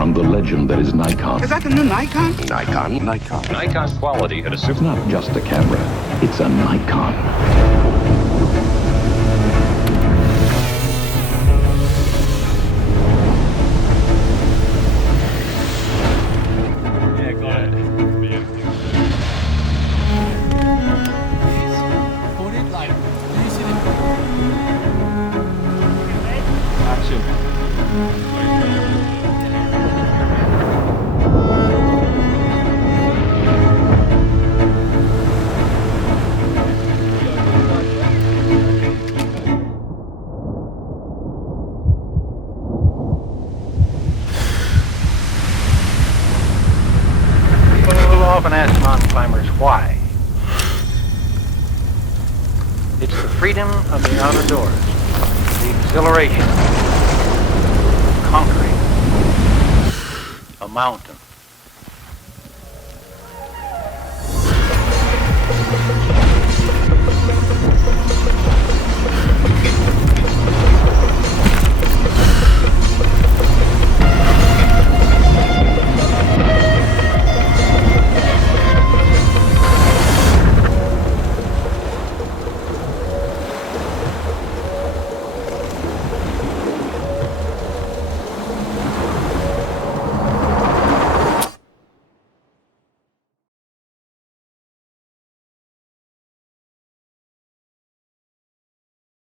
from the legend that is Nikon. Is that the new Nikon? Nikon. Nikon quality at a super... It's not just a camera, it's a Nikon. Often ask mountain climbers why. It's the freedom of the outdoors, the exhilaration of conquering a mountain.